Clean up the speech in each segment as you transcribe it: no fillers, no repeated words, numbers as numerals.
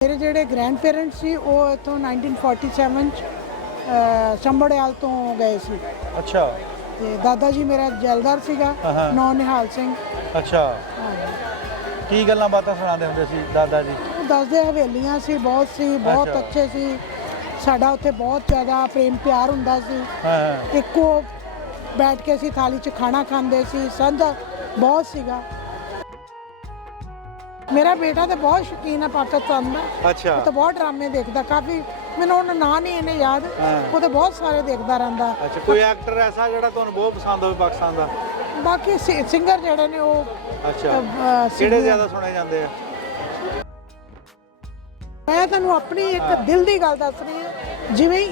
ਮੇਰੇ ਜਿਹੜੇ grand parents ਸੀ ਉਹ ਇੱਥੋਂ 1947 ਚ ਚੰਬੜਿਆਲ ਤੋਂ ਗਏ ਸੀ। ਅੱਛਾ। ਤੇ ਦਾਦਾ ਜੀ ਮੇਰਾ ਜੈਲਦਾਰ ਸੀਗਾ, ਨੌ ਨਿਹਾਲ ਸਿੰਘ। ਅੱਛਾ। ਕੀ ਗੱਲਾਂ ਬਾਤਾਂ ਸੁਣਾਉਂਦੇ ਹੁੰਦੇ ਸੀ ਦਾਦਾ ਜੀ? ਉਹ ਦੱਸਦੇ ਹਵੇਲੀਆਂ ਸੀ, ਬਹੁਤ ਅੱਛੇ ਸੀ। ਸਾਡਾ ਉੱਥੇ ਬਹੁਤ ਜ਼ਿਆਦਾ ਪ੍ਰੇਮ ਪਿਆਰ ਹੁੰਦਾ ਸੀ। ਇੱਕੋ ਬੈਠ ਕੇ ਅਸੀਂ ਥਾਲੀ 'ਚ ਖਾਣਾ ਖਾਂਦੇ ਸੀ, ਸਾਂਝਾ ਬਹੁਤ ਸੀਗਾ। ਮੇਰਾ ਬੇਟਾ ਤਾਂ ਬਹੁਤ ਸ਼ੌਕੀਨ ਹੈ ਪਾਕਿਸਤਾਨ ਦਾ। ਅੱਛਾ। ਉਹ ਤਾਂ ਬਹੁਤ ਡਰਾਮੇ ਦੇਖਦਾ, ਕਾਫੀ ਮੈਨੂੰ ਉਹਨਾਂ ਨਾਂ ਨਹੀਂ ਇਹਨੇ ਯਾਦ, ਉਹ ਤਾਂ ਬਹੁਤ ਸਾਰੇ ਦੇਖਦਾ ਰਹਿੰਦਾ। ਅੱਛਾ, ਕੋਈ ਐਕਟਰ ਐਸਾ ਜਿਹੜਾ ਤੁਹਾਨੂੰ ਬਹੁਤ ਪਸੰਦ ਹੋਵੇ ਪਾਕਿਸਤਾਨ ਦਾ? ਬਾਕੀ ਸਿੰਗਰ ਜਿਹੜੇ ਨੇ ਉਹ ਅੱਛਾ, ਕਿਹੜੇ ਜ਼ਿਆਦਾ ਸੁਣੇ ਜਾਂਦੇ ਆ? ਮੈਂ ਤੁਹਾਨੂੰ ਆਪਣੀ ਇੱਕ ਦਿਲ ਦੀ ਗੱਲ ਦੱਸ ਰਹੀ ਹਾਂ। ਜਿਵੇਂ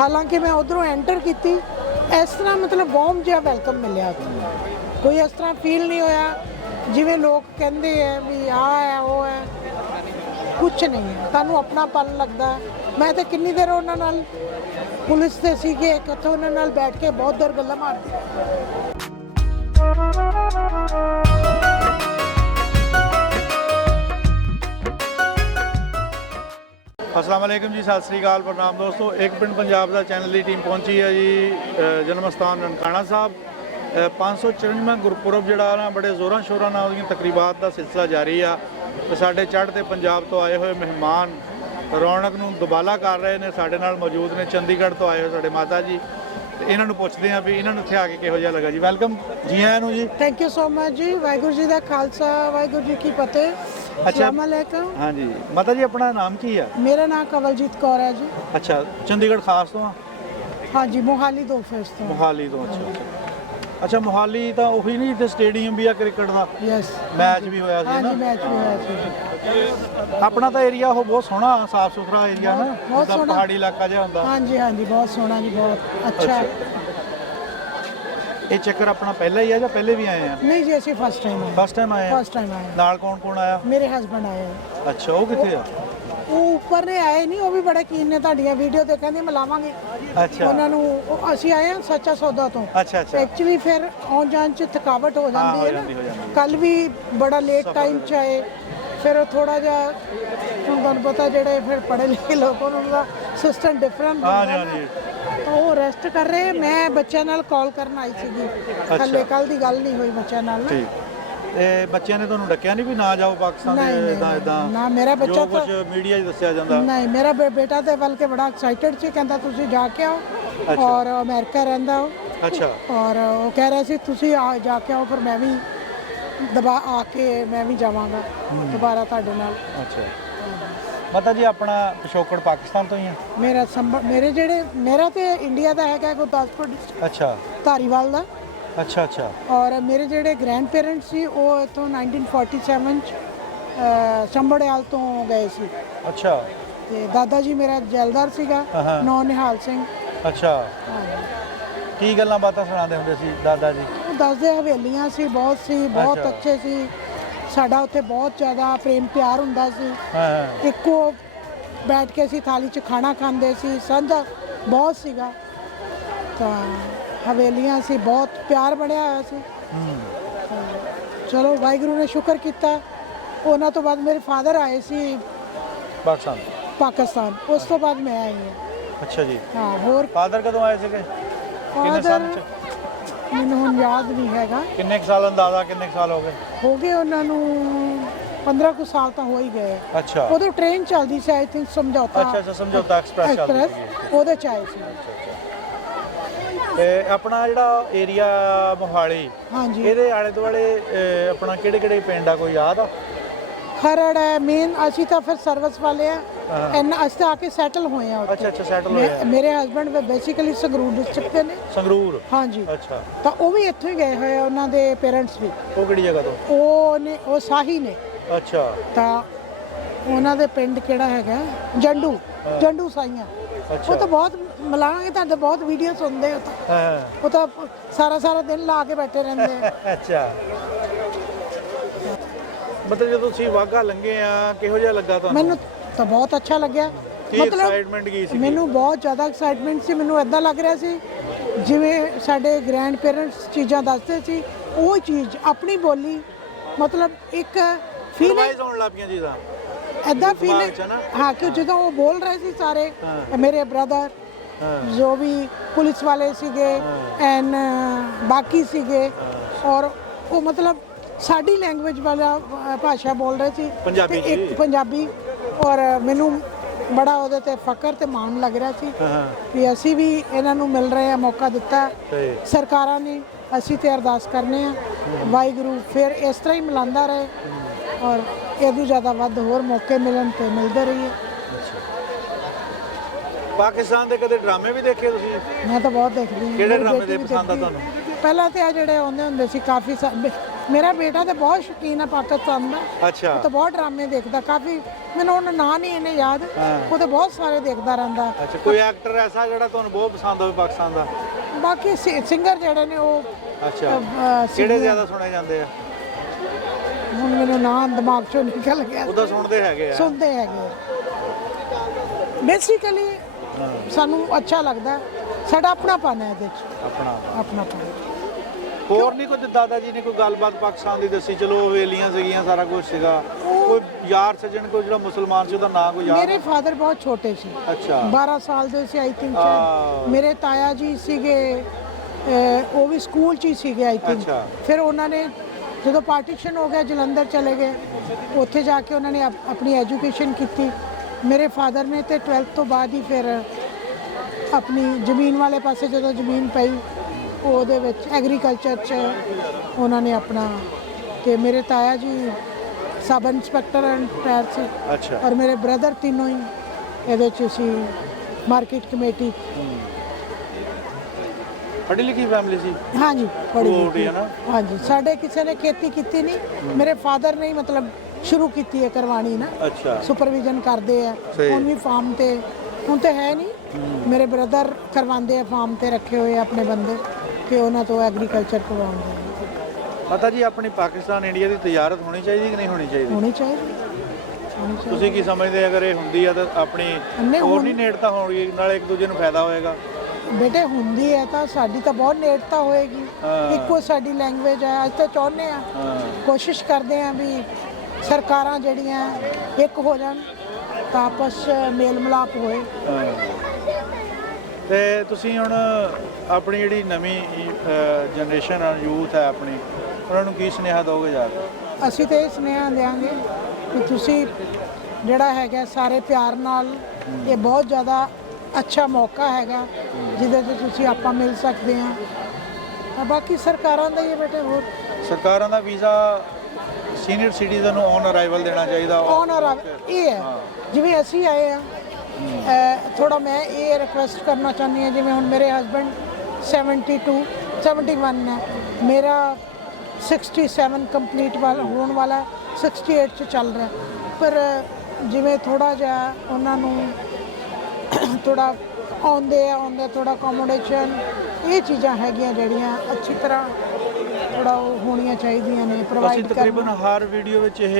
ਹਾਲਾਂਕਿ ਮੈਂ ਉਧਰੋਂ ਐਂਟਰ ਕੀਤੀ, ਇਸ ਤਰ੍ਹਾਂ ਮਤਲਬ ਵਾਰਮ ਜਿਹਾ ਵੈਲਕਮ ਮਿਲਿਆ। ਕੋਈ ਇਸ ਤਰ੍ਹਾਂ ਫੀਲ ਨਹੀਂ ਹੋਇਆ ਜਿਵੇਂ ਲੋਕ ਕਹਿੰਦੇ ਆ ਵੀ ਆਹ ਹੈ ਉਹ ਹੈ, ਕੁਛ ਨਹੀਂ ਹੈ। ਤੁਹਾਨੂੰ ਆਪਣਾ ਪਨ ਲੱਗਦਾ। ਮੈਂ ਤਾਂ ਕਿੰਨੀ ਦੇਰ ਉਹਨਾਂ ਨਾਲ ਪੁਲਿਸ ਦੇ ਸੀਗੇ, ਕਿੱਥੇ ਉਹਨਾਂ ਨਾਲ ਬੈਠ ਕੇ ਬਹੁਤ ਦੇਰ ਗੱਲਾਂ ਮਾਰਦੀ। अस्सलाम वालेकुम जी, सत श्री अकाल, प्रणाम दोस्तों। एक पिंड पंजाब का चैनल की टीम पहुंची है जी जन्म स्थान ननकाना साहब। 594 गुरपुरब जोड़ा ना बड़े जोरों शोरों नाल उहदियां तकरीबात का सिलसिला जारी आ। तो साडे चढ़ते पंजाब तो आए हुए मेहमान रौनक नूं दुबाला कर रहे हैं। साडे नाल मौजूद ने चंडीगढ़ तो आए हुए साडे माता जी। तो इन्हां नूं पुछदे हां भी इन्हां नूं इत्थे आके किहो जिहा लगा जी। वेलकम जी आयां नूं जी। थैंक यू सो मच जी। वाहिगुरू जी का खालसा, वाहिगुरू जी की फतेह। अस्सलाम वालेकुम। हाँ जी माता जी, अपना नाम की है? मेरा नाम कवलजीत कौर है जी। अच्छा, चंडीगढ़ खास तो? हाँ जी, मोहाली 2 फेस तो। मोहाली तो। अच्छा, मोहाली तो उही नहीं इत्थे स्टेडियम भी है क्रिकेट का? यस, मैच भी होया हाँ सी ना? जी, मैच भी होया सी। अपना तो एरिया वो बहुत सोहना साफ सुथरा एरिया ना, बहुत सोहना पहाड़ी इलाका जिहा हुंदा। हाँ जी, हाँ जी, बहुत सोहना जी, बहुत अच्छा। ये चक्कर अपना पहले ही है या पहले भी आए हैं? नहीं जी, असं फर्स्ट टाइम आए। फर्स्ट टाइम आए हैं? फर्स्ट टाइम आए। नाल कौन कौन आया? मेरे हस्बैंड आए हैं। अच्छा, वो कितने आ? वो ऊपर ने आए नहीं, वो भी बड़े कीन ने ਤੁਹਾਡੀਆਂ ਵੀਡੀਓ ਤੇ ਕਹਿੰਦੇ ਮਿਲਾਵਾਂਗੇ। अच्छा, ਉਹਨਾਂ ਨੂੰ ਅਸੀਂ ਆਏ ਹਾਂ ਸੱਚਾ ਸੌਦਾ ਤੋਂ। अच्छा अच्छा। ਐਕਚੁਅਲੀ ਫਿਰ ਆਉਣ ਜਾਣ ਚ ਥਕਾਵਟ ਹੋ ਜਾਂਦੀ ਹੋ ਹੈ ਜਾਂਦੀ, ਹੋ ਨਾ। ਜਾਂਦੀ। ਕੱਲ ਵੀ ਬੜਾ ਲੇਟ ਟਾਈਮ ਚ ਆਏ, ਫਿਰ ਥੋੜਾ ਜਿਹਾ ਹੁਣ ਤੁਹਾਨੂੰ ਪਤਾ ਜਿਹੜੇ ਫਿਰ ਪੜ੍ਹੇ ਲਿਖੇ ਲੋਕ ਉਹਨਾਂ ਦਾ ਸਿਸਟਮ ਡਿਫਰੈਂਟ हाँ ਹੁੰਦਾ जी, हाँ ਨਾ। जी। ਉਹ ਰੈਸਟ ਕਰ ਰਹੇ। ਮੈਂ ਬੱਚਿਆਂ ਨਾਲ ਕਾਲ ਕਰਨ ਆਈ ਸੀਗੀ, ਕੱਲੇ ਕੱਲ ਦੀ ਗੱਲ ਨਹੀਂ ਹੋਈ ਬੱਚਿਆਂ ਨਾਲ ਨਾ। ठीक। ਤੇ ਬੱਚਿਆਂ ਨੇ ਤੁਹਾਨੂੰ ਡੱਕਿਆ ਨਹੀਂ ਵੀ ਨਾ ਜਾਓ ਪਾਕਿਸਤਾਨ ਨਹੀਂ, ਦੇ ਨਹੀਂ, ਇਦਾਂ ਇਦਾਂ? ਨਾ, ਮੇਰਾ ਬੱਚਾ ਜੋ ਕੁਝ ਮੀਡੀਆ 'ਚ ਦੱਸਿਆ ਜਾਂਦਾ। ਨਹੀਂ, ਮੇਰਾ ਬੇਟਾ ਤੇ ਬਲਕਿ ਬੜਾ ਐਕਸਾਈਟਡ ਸੀ, ਕਹਿੰਦਾ ਤੁਸੀਂ ਜਾ ਕੇ ਆਓ। ਔਰ ਅਮਰੀਕਾ ਰਹਿੰਦਾ ਉਹ। ਅੱਛਾ। ਔਰ ਉਹ ਕਹਿ ਰਿਹਾ ਸੀ ਤੁਸੀਂ ਜਾ ਕੇ ਆਓ, ਫਿਰ ਮੈਂ ਵੀ ਦਬਾ ਆ ਕੇ ਮੈਂ ਵੀ ਜਾਵਾਂਗਾ ਦੁਬਾਰਾ ਤੁਹਾਡੇ ਨਾਲ। ਅੱਛਾ ਮਾਤਾ ਜੀ, ਆਪਣਾ ਪਿਛੋਕੜ ਪਾਕਿਸਤਾਨ ਤੋਂ ਹੀ ਆ? ਮੇਰੇ ਜਿਹੜੇ ਮੇਰਾ ਤੇ ਇੰਡੀਆ ਦਾ ਹੈਗਾ ਗੁਰਦਾਸਪੁਰ ਡਿਸਟ੍ਰਿਕਟ, ਅੱਛਾ ਧਾਰੀਵਾਲ ਦਾ। ਅੱਛਾ ਅੱਛਾ। ਔਰ ਮੇਰੇ ਜਿਹੜੇ ਗ੍ਰੈਂਡ ਪੇਰੈਂਟਸ ਸੀ ਉਹ ਇੱਥੋਂ 1947 ਚ ਚੰਬੜਿਆਲ ਤੋਂ ਗਏ ਸੀ। ਅੱਛਾ। ਤੇ ਦਾਦਾ ਜੀ ਮੇਰਾ ਜੈਲਦਾਰ ਸੀਗਾ, ਨੌ ਨਿਹਾਲ ਸਿੰਘ। ਅੱਛਾ। ਕੀ ਗੱਲਾਂ ਬਾਤਾਂ ਸੁਣਾਉਂਦੇ ਹੁੰਦੇ ਸੀ ਦਾਦਾ ਜੀ? ਉਹ ਦੱਸਦੇ ਹਵੇਲੀਆਂ ਸੀ, ਬਹੁਤ ਅੱਛੇ ਸੀ। ਸਾਡਾ ਉੱਥੇ ਬਹੁਤ ਜ਼ਿਆਦਾ ਪ੍ਰੇਮ ਪਿਆਰ ਹੁੰਦਾ ਸੀ। ਇੱਕੋ ਬੈਠ ਕੇ ਅਸੀਂ ਥਾਲੀ 'ਚ ਖਾਣਾ ਖਾਂਦੇ ਸੀ, ਸਾਂਝਾ ਬਹੁਤ ਸੀਗਾ। ਤਾਂ ਹਵੇਲੀਆਂ ਸੀ, ਬਹੁਤ ਪਿਆਰ ਬਣਿਆ ਹੋਇਆ ਸੀ। ਚਲੋ ਵਾਹਿਗੁਰੂ ਨੇ ਸ਼ੁਕਰ ਕੀਤਾ। ਉਹਨਾਂ ਤੋਂ ਬਾਅਦ ਮੇਰੇ ਫਾਦਰ ਆਏ ਸੀ ਪਾਕਿਸਤਾਨ, ਉਸ ਤੋਂ ਬਾਅਦ ਮੈਂ ਆਈ ਹਾਂ। ਅੱਛਾ ਜੀ। ਹਾਂ, ਹੋਰ ਫਾਦਰ ਕਦੋਂ ਆਏ ਸੀਗੇ? ਕਿੰਨੇ ਸਾਲ ਚ? ਮੈਨੂੰ ਹੁਣ ਯਾਦ ਨਹੀਂ ਹੈਗਾ। ਕਿੰਨੇ ਸਾਲ ਅੰਦਾਜ਼ਾ, ਕਿੰਨੇ ਸਾਲ ਹੋ ਗਏ ਉਹਨਾਂ ਨੂੰ? 15 ਕੁ ਸਾਲ ਤਾਂ ਹੋ ਹੀ ਗਏ। ਅੱਛਾ। ਉਦੋਂ ਟ੍ਰੇਨ ਚੱਲਦੀ ਸੀ, ਆਈ ਥਿੰਕ ਸਮਝੌਤਾ। ਅੱਛਾ ਅੱਛਾ, ਸਮਝੌਤਾ ਐਕਸਪ੍ਰੈਸ ਚੱਲਦੀ ਸੀ, ਉਹਦੇ ਚ ਆਏ ਸੀ। ਤੇ ਆਪਣਾ ਜਿਹੜਾ ਏਰੀਆ ਮੋਹਾਲੀ, ਹਾਂਜੀ, ਇਹਦੇ ਆਲੇ ਦੁਆਲੇ ਆਪਣਾ ਕਿਹੜੇ ਕਿਹੜੇ ਪਿੰਡ ਆ, ਕੋਈ ਯਾਦ ਆ? ਖਰੜ ਹੈ ਮੇਨ। ਅਸੀਂ ਤਾਂ ਫਿਰ ਸਰਵਿਸ ਵਾਲੇ ਆ, ਅਸੀਂ ਤਾਂ ਆ ਕੇ ਸੈਟਲ ਹੋਏ ਆ। ਅੱਛਾ ਅੱਛਾ, ਸੈਟਲ ਹੋਏ ਆ। ਮੇਰੇ ਹਸਬੈਂਡ ਬੇਸਿਕਲੀ ਸੰਗਰੂਰ ਡਿਸਟ੍ਰਿਕਟ ਦੇ ਨੇ। ਸੰਗਰੂਰ? ਹਾਂਜੀ। ਅੱਛਾ। ਤਾਂ ਉਹ ਵੀ ਇੱਥੋਂ ਹੀ ਗਏ ਹੋਏ ਆ, ਉਹਨਾਂ ਦੇ ਪੇਰੈਂਟਸ ਵੀ। ਉਹ ਕਿਹੜੀ ਜਗ੍ਹਾ ਤੋਂ? ਉਹ ਸਾਹੀ ਨੇ। ਅੱਛਾ। ਤਾਂ ਉਹਨਾਂ ਦੇ ਪਿੰਡ ਕਿਹੜਾ ਹੈਗਾ? ਜੰਡੂ ਸਾਈਆਂ। ਉਹ ਤਾਂ ਬਹੁਤ ਮਿਲਾਂਗੇ, ਤੁਹਾਡੇ ਬਹੁਤ ਵੀਡੀਓ ਸੁਣਦੇ ਹੋ ਤਾਂ। ਉਹ ਤਾਂ ਸਾਰਾ ਦਿਨ ਲਾ ਕੇ ਬੈਠੇ ਰਹਿੰਦੇ। ਅੱਛਾ। ਮਤਲਬ ਜਦੋਂ ਤੁਸੀਂ ਵਾਘਾ ਲੰਘੇ ਆ, ਕਿਹੋ ਜਿਹਾ ਲੱਗਾ ਤੁਹਾਨੂੰ? ਮੈਨੂੰ ਤਾਂ ਬਹੁਤ ਅੱਛਾ ਲੱਗਿਆ। ਐਕਸਾਈਟਮੈਂਟ ਕੀ ਸੀ? ਮੈਨੂੰ ਬਹੁਤ ਜ਼ਿਆਦਾ ਐਕਸਾਈਟਮੈਂਟ ਸੀ। ਮੈਨੂੰ ਇਦਾਂ ਲੱਗ ਰਿਹਾ ਸੀ ਜਿਵੇਂ ਸਾਡੇ ਗ੍ਰੈਂਡ ਪੇਰੈਂਟਸ ਚੀਜ਼ਾਂ ਦੱਸਦੇ ਸੀ, ਉਹ ਚੀਜ਼ ਆਪਣੀ ਬੋਲੀ, ਮਤਲਬ ਇੱਕ ਫੀਲਿੰਗ ਹੋਣ ਲੱਗ ਪਈਆਂ ਚੀਜ਼ਾਂ। ਐਦਾਂ ਫੀਲ ਦਿਮਾਗ 'ਚ ਨਾ। ਹਾਂ ਕਿ ਜਦੋਂ ਉਹ ਬੋਲ ਰਹੇ ਸੀ ਸਾਰੇ ਮੇਰੇ ਬ੍ਰਦਰ ਜੋ ਵੀ ਪੁਲਿਸ ਵਾਲੇ ਸੀਗੇ ਐਨ ਬਾਕੀ ਸੀਗੇ ਔਰ ਉਹ ਮਤਲਬ ਸਾਡੀ ਲੈਂਗੁਏਜ ਵਾਲਾ ਭਾਸ਼ਾ ਬੋਲ ਰਹੇ ਸੀ ਪੰਜਾਬੀ ਤੇ ਇੱਕ ਪੰਜਾਬੀ ਔਰ ਮੈਨੂੰ ਬੜਾ ਉਹਦੇ ਤੇ ਫਕਰ ਤੇ ਮਾਣ ਲੱਗ ਰਿਹਾ ਸੀ ਵੀ ਅਸੀਂ ਵੀ ਇਹਨਾਂ ਨੂੰ ਮਿਲ ਰਹੇ ਆ ਮੌਕਾ ਦਿੱਤਾ ਸਰਕਾਰਾਂ ਨੇ ਅਸੀਂ ਤੇ ਅਰਦਾਸ ਕਰਨੇ ਆ ਵਾਹਿਗੁਰੂ ਫਿਰ ਇਸ ਤਰ੍ਹਾਂ ਹੀ ਮਿਲਾਉਂਦਾ ਰਹੇ ਔਰ ਇਹਦੋਂ ਜ਼ਿਆਦਾ ਵੱਧ ਹੋਰ ਮੌਕੇ ਮਿਲਣ ਤੇ ਮਿਲਦੇ ਰਹੀਏ। ਪਾਕਿਸਤਾਨ ਦੇ ਕਦੇ ਡਰਾਮੇ ਵੀ ਦੇਖੇ ਤੁਸੀਂ? ਮੈਂ ਤਾਂ ਬਹੁਤ ਦੇਖਦੀ ਹਾਂ। ਕਿਹੜੇ ਮੇਰੀ ਡਰਾਮੇ ਬੇਟੀ ਦੇ ਵੀ ਪਸੰਦ ਆ ਦੇਖਦੀ। ਤੁਹਾਨੂੰ? ਪਹਿਲਾਂ ਤੇ ਆ ਜਿਹੜੇ ਆਉਂਦੇ ਹੁੰਦੇ ਸੀ ਕਾਫੀ ਮੇਰਾ ਬੇਟਾ ਤਾਂ ਬਹੁਤ ਸ਼ੌਕੀਨ ਹੈ ਪਾਕਿਸਤਾਨ ਦਾ। ਅੱਛਾ। ਉਹ ਤਾਂ ਬਹੁਤ ਡਰਾਮੇ ਦੇਖਦਾ ਕਾਫੀ ਮੈਨੂੰ ਉਹਨਾਂ ਨਾਂ ਨਹੀਂ ਇਹਨੇ ਯਾਦ ਉਹ ਤਾਂ ਬਹੁਤ ਸਾਰੇ ਦੇਖਦਾ ਰਹਿੰਦਾ। ਅੱਛਾ, ਕੋਈ ਐਕਟਰ ਐਸਾ ਜਿਹੜਾ ਤੁਹਾਨੂੰ ਬਹੁਤ ਪਸੰਦ ਹੋਵੇ ਪਾਕਿਸਤਾਨ ਦਾ? ਬਾਕੀ ਸਿੰਗਰ ਜਿਹੜੇ ਨੇ ਉਹ ਅੱਛਾ, ਕਿਹੜੇ ਜ਼ਿਆਦਾ ਸੁਣੇ ਜਾਂਦੇ ਆ? ਹੁਣ ਮੈਨੂੰ ਨਾਂ ਦਿਮਾਗ ਚੋਂ ਨਿਕਲ ਗਿਆ। ਉਹਦਾ ਸੁਣਦੇ ਹੈਗੇ ਆ? ਸੁਣਦੇ ਹੈਗੇ ਬੇਸਿਕਲੀ ਸਾਨੂੰ ਅੱਛਾ ਲੱਗਦਾ ਸਾਡਾ ਆਪਣਾਪਨ ਹੈ ਇਹਦੇ 'ਚ ਆਪਣਾਪਨ। ਹੋਰ ਨਹੀਂ ਕੁਝ ਦਾਦਾ ਜੀ ਨੇ ਕੋਈ ਗੱਲਬਾਤ ਪਾਕਿਸਤਾਨ ਦੀ ਦੱਸੀ? ਚਲੋ ਹਵੇਲੀਆਂ ਸੀਗੀਆਂ ਸਾਰਾ ਕੁਝ ਸੀਗਾ, ਕੋਈ ਯਾਰ ਸੱਜਣ ਕੋਈ ਜਿਹੜਾ ਮੁਸਲਮਾਨ ਸੀ ਉਹਦਾ ਨਾਂ ਕੋਈ ਯਾਦ? ਮੇਰੇ ਫਾਦਰ ਬਹੁਤ ਛੋਟੇ ਸੀ। ਅੱਛਾ। 12 ਸਾਲ ਦੇ ਸੀ ਆਈ ਥਿੰਕ। ਮੇਰੇ ਤਾਇਆ ਜੀ ਸੀਗੇ ਉਹ ਵੀ ਸਕੂਲ 'ਚ ਹੀ ਸੀਗੇ ਆਈ ਥਿੰਕ। ਫਿਰ ਉਹਨਾਂ ਨੇ ਜਦੋਂ ਪਾਰਟੀਸ਼ਨ ਹੋ ਗਿਆ ਜਲੰਧਰ ਚਲੇ ਗਏ ਉੱਥੇ ਜਾ ਕੇ ਉਹਨਾਂ ਨੇ ਆਪਣੀ ਐਜੂਕੇਸ਼ਨ ਕੀਤੀ। ਮੇਰੇ ਫਾਦਰ ਨੇ ਤੇ 12th ਤੋਂ ਬਾਅਦ ਹੀ ਫਿਰ ਆਪਣੀ ਜ਼ਮੀਨ ਵਾਲੇ ਪਾਸੇ ਜਦੋਂ ਜ਼ਮੀਨ ਪਈ ਉਹਦੇ ਵਿੱਚ ਐਗਰੀਕਲਚਰ 'ਚ ਉਹਨਾਂ ਨੇ ਆਪਣਾ ਤੇ ਮੇਰੇ ਤਾਇਆ ਜੀ ਸਬ ਇੰਸਪੈਕਟਰ ਐਂਡ ਰਿਟਾਇਰ ਸੀ। ਅੱਛਾ। ਔਰ ਮੇਰੇ ਬ੍ਰਦਰ ਤਿੰਨੋਂ ਹੀ ਇਹਦੇ 'ਚ ਸੀ ਮਾਰਕੀਟ ਕਮੇਟੀ। ਪੜ੍ਹੀ ਲਿਖੀ ਫੈਮਿਲੀ ਸੀ? ਹਾਂਜੀ ਪੜ੍ਹੀ ਲਿਖੀ ਹੈ ਨਾ। ਹਾਂਜੀ ਸਾਡੇ ਕਿਸੇ ਨੇ ਖੇਤੀ ਕੀਤੀ ਨਹੀਂ ਮੇਰੇ ਫਾਦਰ ਨੇ ਹੀ ਮਤਲਬ ਸ਼ੁਰੂ ਕੀਤੀ ਹੈ ਕਰਵਾਣੀ ਨਾ। ਅੱਛਾ। ਸੁਪਰਵਿਜ਼ਨ ਕਰਦੇ ਆ ਹੁਣ ਵੀ ਫਾਰਮ ਤੇ ਹੁਣ ਤੇ ਹੈ ਨਹੀਂ ਮੇਰੇ ਬ੍ਰਦਰ ਕਰਵਾਉਂਦੇ ਆ ਫਾਰਮ ਤੇ ਰੱਖੇ ਹੋਏ ਆਪਣੇ ਬੰਦੇ ਤੇ ਉਹਨਾਂ ਤੋਂ ਐਗਰੀਕਲਚਰ ਕਰਵਾਉਂਦੇ ਆ। ਪਤਾ ਜੀ ਆਪਣੀ ਪਾਕਿਸਤਾਨ ਇੰਡੀਆ ਦੀ ਤਜਾਰਤ ਹੋਣੀ ਚਾਹੀਦੀ ਕਿ ਨਹੀਂ ਹੋਣੀ ਚਾਹੀਦੀ? ਹੋਣੀ ਚਾਹੀਦੀ। ਤੁਸੀਂ ਕੀ ਸਮਝਦੇ ਅਗਰ ਇਹ ਹੁੰਦੀ ਆ ਤਾਂ ਆਪਣੀ ਹੋਰ ਨਹੀਂ ਨੇੜਤਾ ਹੋਣੀ ਨਾਲੇ ਇੱਕ ਦੂਜੇ ਨੂੰ ਫਾਇਦਾ ਹੋਏਗਾ? ਬੇਟੇ ਹੁੰਦੀ ਹੈ ਤਾਂ ਸਾਡੀ ਤਾਂ ਬਹੁਤ ਨੇੜਤਾ ਹੋਏਗੀ। ਇੱਕੋ ਸਾਡੀ ਲੈਂਗੁਏਜ ਹੈ। ਅੱਜ ਤਾਂ ਚਾਹੁੰਦੇ ਆ ਕੋਸ਼ਿਸ਼ ਕਰਦੇ ਆ ਵੀ ਸਰਕਾਰਾਂ ਜਿਹੜੀਆਂ ਇੱਕ ਹੋ ਜਾਣ ਤਾਂ ਆਪਸ 'ਚ ਮੇਲ ਮਿਲਾਪ ਹੋਏ। ਤੇ ਤੁਸੀਂ ਹੁਣ ਆਪਣੀ ਜਿਹੜੀ ਨਵੀਂ ਜਨਰੇਸ਼ਨ ਆ ਯੂਥ ਹੈ ਆਪਣੀ ਉਹਨਾਂ ਨੂੰ ਕੀ ਸੁਨੇਹਾ ਦਿਓਗੇ ਜਾ ਕੇ? ਅਸੀਂ ਤਾਂ ਇਹ ਸੁਨੇਹਾ ਦਿਆਂਗੇ ਕਿ ਤੁਸੀਂ ਜਿਹੜਾ ਹੈਗਾ ਸਾਰੇ ਪਿਆਰ ਨਾਲ ਇਹ ਬਹੁਤ ਜ਼ਿਆਦਾ ਅੱਛਾ ਮੌਕਾ ਹੈਗਾ ਜਿਹਦੇ 'ਚ ਤੁਸੀਂ ਆਪਾਂ ਮਿਲ ਸਕਦੇ ਹਾਂ ਤਾਂ ਬਾਕੀ ਸਰਕਾਰਾਂ ਦਾ ਹੀ ਹੈ ਬੇਟੇ। ਹੋਰ ਸਰਕਾਰਾਂ ਦਾ ਵੀਜ਼ਾ ਸੀਨੀਅਰ ਸਿਟੀਜ਼ਨ ਨੂੰ ਔਨ ਅਰਾਈਵਲ ਦੇਣਾ ਚਾਹੀਦਾ। ਔਨ ਅਰਾਈਵਲ ਇਹ ਹੈ ਜਿਵੇਂ ਅਸੀਂ ਆਏ ਆ ਥੋੜਾ ਮੈਂ ਇਹ ਰਿਕੁਐਸਟ ਕਰਨਾ ਚਾਹੁੰਦੀ ਹਾਂ ਜਿਵੇਂ ਹੁਣ ਮੇਰੇ ਹਸਬੈਂਡ 71 ਹੈ ਮੇਰਾ 67 ਕੰਪਲੀਟ ਹੋਣ ਵਾਲਾ 68 'ਚ ਚੱਲ ਰਿਹਾ ਪਰ ਜਿਵੇਂ ਥੋੜਾ ਜਿਹਾ ਉਹਨਾਂ ਨੂੰ ਥੋੜਾ ਆਉਂਦੇ ਥੋੜਾ ਅਕੋਮੋਡੇਸ਼ਨ ਇਹ ਚੀਜ਼ਾਂ ਹੈਗੀਆਂ ਜਿਹੜੀਆਂ ਅੱਛੀ ਤਰ੍ਹਾਂ ਥੋੜਾ ਉਹ ਹੋਣੀਆਂ ਚਾਹੀਦੀਆਂ ਨੇ ਪ੍ਰੋਵਾਈਡ ਅਸੀਂ ਤਕਰੀਬਨ ਹਰ ਵੀਡੀਓ ਵਿੱਚ ਇਹ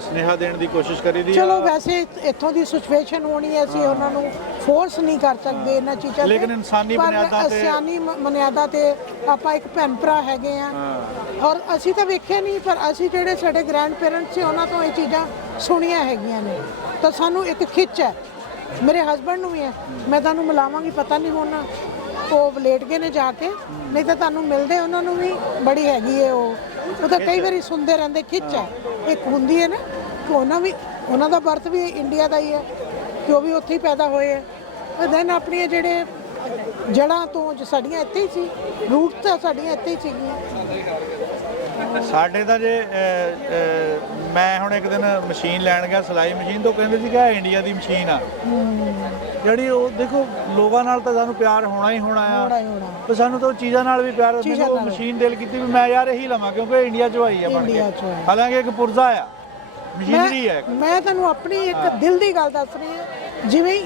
ਸੁਨੇਹਾ ਦੇਣ ਦੀ ਕੋਸ਼ਿਸ਼ ਕਰੀਦੀ ਆ। ਚਲੋ ਵੈਸੇ ਇੱਥੋਂ ਦੀ ਸਿਚੁਏਸ਼ਨ ਹੋਣੀ ਹੈ ਅਸੀਂ ਉਹਨਾਂ ਨੂੰ ਫੋਰਸ ਨਹੀਂ ਕਰ ਸਕਦੇ ਇਹਨਾਂ ਚੀਜ਼ਾਂ ਲੇਕਿਨ ਇਨਸਾਨੀ ਬੁਨਿਆਦਾਂ ਤੇ ਆਪਾਂ ਇੱਕ ਭੈਣ ਭਰਾ ਹੈਗੇ ਆ ਔਰ ਅਸੀਂ ਤਾਂ ਵੇਖਿਆ ਨਹੀਂ ਪਰ ਅਸੀਂ ਜਿਹੜੇ ਸਾਡੇ ਗ੍ਰੈਂਡ ਪੇਰੈਂਟਸ ਸੀ ਉਹਨਾਂ ਤੋਂ ਇਹ ਚੀਜ਼ਾਂ ਸੁਣੀਆਂ ਹੈਗੀਆਂ ਨੇ ਤਾਂ ਸਾਨੂੰ ਇੱਕ ਖਿੱਚ ਹੈ। ਮੇਰੇ ਹਸਬੈਂਡ ਨੂੰ ਵੀ ਹੈ ਮੈਂ ਤੁਹਾਨੂੰ ਮਿਲਾਵਾਂਗੀ ਪਤਾ ਨਹੀਂ ਹੁਣ ਉਹ ਲੇਟ ਗਏ ਨੇ ਜਾ ਕੇ ਨਹੀਂ ਤਾਂ ਤੁਹਾਨੂੰ ਮਿਲਦੇ ਉਹਨਾਂ ਨੂੰ ਵੀ ਬੜੀ ਹੈਗੀ ਹੈ ਉਹ ਤਾਂ ਕਈ ਵਾਰੀ ਸੁਣਦੇ ਰਹਿੰਦੇ ਖਿੱਚ ਹੈ ਇੱਕ ਹੁੰਦੀ ਹੈ ਨਾ ਕਿ ਉਹਨਾਂ ਦਾ ਬਰਥ ਵੀ ਇੰਡੀਆ ਦਾ ਹੀ ਹੈ ਕਿ ਉਹ ਵੀ ਉੱਥੇ ਹੀ ਪੈਦਾ ਹੋਏ ਹੈ ਦੈਨ ਆਪਣੀਆਂ ਜਿਹੜੇ ਜੜ੍ਹਾਂ ਤੋਂ ਸਾਡੀਆਂ ਇੱਥੇ ਹੀ ਸੀ ਰੂਟ ਤਾਂ ਸਾਡੀਆਂ ਇੱਥੇ ਹੀ ਸੀਗੀਆਂ। ਸਾਡੇ ਤਾਂ ਜੇ ਮੈਂ ਹੁਣ ਇੱਕ ਦਿਨ ਮਸ਼ੀਨ ਲੈਣ ਗਿਆ ਸਿਲਾਈ ਮਸ਼ੀਨ ਤੋਂ ਕਹਿੰਦੇ ਸੀ ਕਿ ਇੰਡੀਆ ਦੀ ਮਸ਼ੀਨ ਆ ਜਿਹੜੀ ਉਹ ਦੇਖੋ ਲੋਕਾਂ ਨਾਲ ਤਾਂ ਸਾਨੂੰ ਪਿਆਰ ਹੋਣਾ ਹੀ ਹੋਣਾ ਆ ਤੇ ਸਾਨੂੰ ਤਾਂ ਉਹ ਚੀਜ਼ਾਂ ਨਾਲ ਵੀ ਪਿਆਰ ਉਹ ਮਸ਼ੀਨ ਦਿਲ ਕੀਤੀ ਵੀ ਮੈਂ ਯਾਰ ਇਹੀ ਲਵਾਂ ਕਿਉਂਕਿ ਇੰਡੀਆ 'ਚੋਂ ਆਈ ਆ ਬਣ ਕੇ ਹਾਲਾਂਕਿ ਇੱਕ ਪੁਰਜ਼ਾ ਆ ਮਸ਼ੀਨਰੀ ਹੈ। ਮੈਂ ਤੁਹਾਨੂੰ ਆਪਣੀ ਇੱਕ ਦਿਲ ਦੀ ਗੱਲ ਦੱਸ ਰਹੀ ਹਾਂ ਜਿਵੇਂ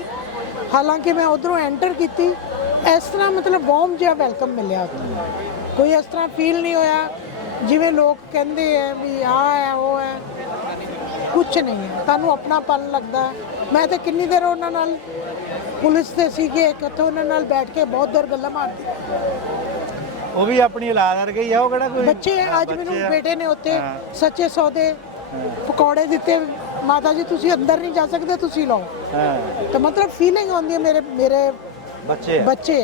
ਹਾਲਾਂਕਿ ਮੈਂ ਉਧਰੋਂ ਐਂਟਰ ਕੀਤੀ ਇਸ ਤਰ੍ਹਾਂ ਮਤਲਬ ਵਾਰਮ ਜਿਹਾ ਵੈਲਕਮ ਮਿਲਿਆ ਕੋਈ ਇਸ ਤਰ੍ਹਾਂ ਫੀਲ ਨਹੀਂ ਹੋਇਆ ਜਿਵੇਂ ਲੋਕ ਕਹਿੰਦੇ ਆ ਵੀ ਆਹ ਹੈ ਉਹ ਹੈ ਕੁਛ ਨਹੀਂ ਹੈ ਤੁਹਾਨੂੰ ਆਪਣਾਪਨ ਲੱਗਦਾ। ਮੈਂ ਤਾਂ ਕਿੰਨੀ ਦੇਰ ਉਹਨਾਂ ਨਾਲ ਪੁਲਿਸ ਤੇ ਸੀਗੇ ਕਿੱਥੇ ਉਹਨਾਂ ਨਾਲ ਬੈਠ ਕੇ ਬਹੁਤ ਦੇਰ ਗੱਲਾਂ ਮਾਰਦੀ ਉਹ ਵੀ ਆਪਣੀ ਔਲਾਦ ਵਰਗੇ ਆ ਉਹ ਕਿਹੜਾ ਕੋਈ ਬੱਚੇ ਅੱਜ ਮੈਨੂੰ ਬੇਟੇ ਨੇ ਉੱਥੇ ਸੱਚੇ ਸੌਦੇ ਪਕੌੜੇ ਦਿੱਤੇ ਮਾਤਾ ਜੀ ਤੁਸੀਂ ਅੰਦਰ ਨਹੀਂ ਜਾ ਸਕਦੇ, ਤੁਸੀਂ ਲਓ। ਹਾਂ ਤਾਂ ਮਤਲਬ ਫੀਲਿੰਗ ਆਉਂਦੀ ਹੈ ਮੇਰੇ ਬੱਚੇ ਆ। ਬੱਚੇ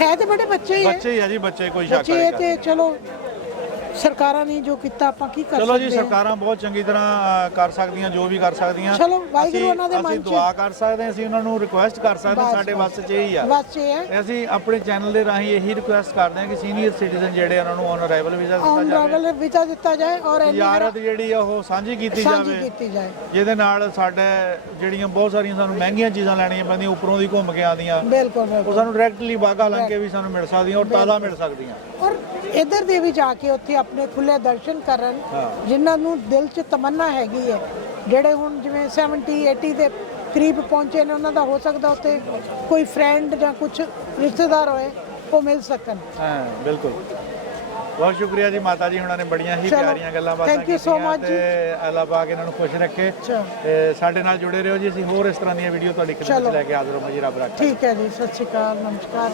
ਹੈ ਤੇ ਬੜੇ ਬੱਚੇ ਹੀ ਹੈ, ਬੱਚੇ ਹੀ ਆ ਜੀ, ਬੱਚੇ, ਕੋਈ ਸ਼ੱਕ ਬੱਚੇ ਨਹੀਂ। ਤੇ ਚਲੋ ਸਰਕਾਰਾਂ ਨੇ ਜੋ ਕੀਤਾ ਆਪਾਂ ਕੀ ਕਰ ਚਲੋ ਜੀ, ਸਕਦੇ ਹਾਂ। ਸਰਕਾਰਾਂ ਬਹੁਤ ਚੰਗੀ ਤਰ੍ਹਾਂ ਕਰ ਸਕਦੀਆਂ, ਜੋ ਵੀ ਕਰ ਸਕਦੀਆਂ। ਚਲੋ, ਵਾਹਿਗੁਰੂ ਅਸੀਂ- ਉਹਨਾਂ ਦੇ ਮਨ ਅਸੀਂ 'ਚ- ਦੁਆ ਕਰ ਸਕਦੇ ਹਾਂ, ਅਸੀਂ ਉਹਨਾਂ ਨੂੰ ਰਿਕੁਐਸਟ ਕਰ ਸਕਦੇ ਹਾਂ, ਬਸ, ਸਾਡੇ ਬਸ। ਵੱਸ 'ਚ ਇਹੀ ਆ। ਬਸ ਇਹ ਹੈ ਤੇ ਅਸੀਂ ਆਪਣੇ ਚੈਨਲ ਦੇ ਰਾਹੀਂ ਇਹੀ ਰਿਕੁਐਸਟ ਕਰਦੇ ਹਾਂ ਕਿ ਸੀਨੀਅਰ ਸਿਟੀਜ਼ਨ ਜਿਹੜੇ ਉਹਨਾਂ ਨੂੰ ਔਨ ਅਰਾਈਵਲ ਵੀਜ਼ਾ ਦਿੱਤਾ ਜਾਵੇ, ਆਨਰੇਬਲ ਵੀਜ਼ਾ ਦਿੱਤਾ ਜਾਏ ਔਰ ਇੰਨੀ ਜ਼ਿਆਰਤ ਜਿਹੜੀ ਆ ਉਹ ਸਾਂਝੀ ਕੀਤੀ ਸਾਂਝੀ ਜਾਵੇ, ਕੀਤੀ ਜਾਏ। ਜਿਹਦੇ ਨਾਲ ਸਾਡੇ ਜਿਹੜੀਆਂ ਬਹੁਤ ਸਾਰੀਆਂ ਸਾਨੂੰ ਮਹਿੰਗੀਆਂ ਚੀਜ਼ਾਂ ਲੈਣੀਆਂ ਪੈਂਦੀਆਂ, ਉੱਪਰੋਂ ਦੀ ਘੁੰਮ ਕੇ ਆਉਂਦੀਆਂ, ਬਿਲਕੁਲ ਉਹ ਬਿਲਕੁਲ। ਸਾਨੂੰ ਡਾਇਰੈਕਟਲੀ ਬਾਗਾ ਲੰਘ ਕੇ ਵੀ ਸਾਨੂੰ ਮਿਲ ਸਕਦੀਆਂ ਔਰ ਤਾਜ਼ਾ ਮਿਲ ਸਕਦੀਆਂ। ਔਰ ਇੱਧਰ ਦੇ ਵੀ ਜਾ ਕੇ ਉੱਥੇ ਆਪਣੇ ਖੁੱਲੇ ਦਰਸ਼ਨ ਕਰਨ, ਹਾਂ। ਜਿਨ੍ਹਾਂ ਨੂੰ ਦਿਲ 'ਚ ਤਮੰਨਾ ਹੈਗੀ ਹੈ, ਜਿਹੜੇ ਹੁਣ ਜਿਵੇਂ 70 80 ਦੇ ਕਰੀਬ ਪਹੁੰਚੇ ਨੇ, ਉਹਨਾਂ ਦਾ ਹੋ ਸਕਦਾ ਉੱਥੇ ਕੋਈ ਫਰੈਂਡ ਜਾਂ ਕੁਝ ਰਿਸ਼ਤੇਦਾਰ ਹੋਏ, ਉਹ ਮਿਲ ਸਕਣ। ਹਾਂ ਬਿਲਕੁਲ। ਬਹੁਤ ਸ਼ੁਕਰੀਆ ਜੀ, ਮਾਤਾ ਜੀ ਹੁਣਾਂ ਨੇ ਬੜੀਆਂ ਹੀ ਚਲੋ, ਪਿਆਰੀਆਂ ਗੱਲਾਂ ਬਾਤਾਂ thank you so ਕੀਤੀਆਂ much ਜੀ। ਤੇ ਅੱਲਾਹ ਪਾਕ ਇਹਨਾਂ ਨੂੰ ਖੁਸ਼ ਰੱਖੇ। ਅੱਛਾ। ਤੇ ਸਾਡੇ ਨਾਲ ਜੁੜੇ ਰਹੋ ਜੀ, ਅਸੀਂ ਹੋਰ ਇਸ ਤਰ੍ਹਾਂ ਦੀਆਂ ਵੀਡੀਓ ਤੁਹਾਡੀ ਖਿਦਮਤ 'ਚ ਚਲੋ। ਲੈ ਕੇ ਹਾਜ਼ਰ ਹੋਵਾਂਗੇ ਜੀ, ਰੱਬ ਰੱਖੇ। ਠੀਕ ਹੈ ਜੀ, ਸਤਿ ਸ਼੍ਰੀ ਅਕਾਲ, ਨਮਸਕਾਰ।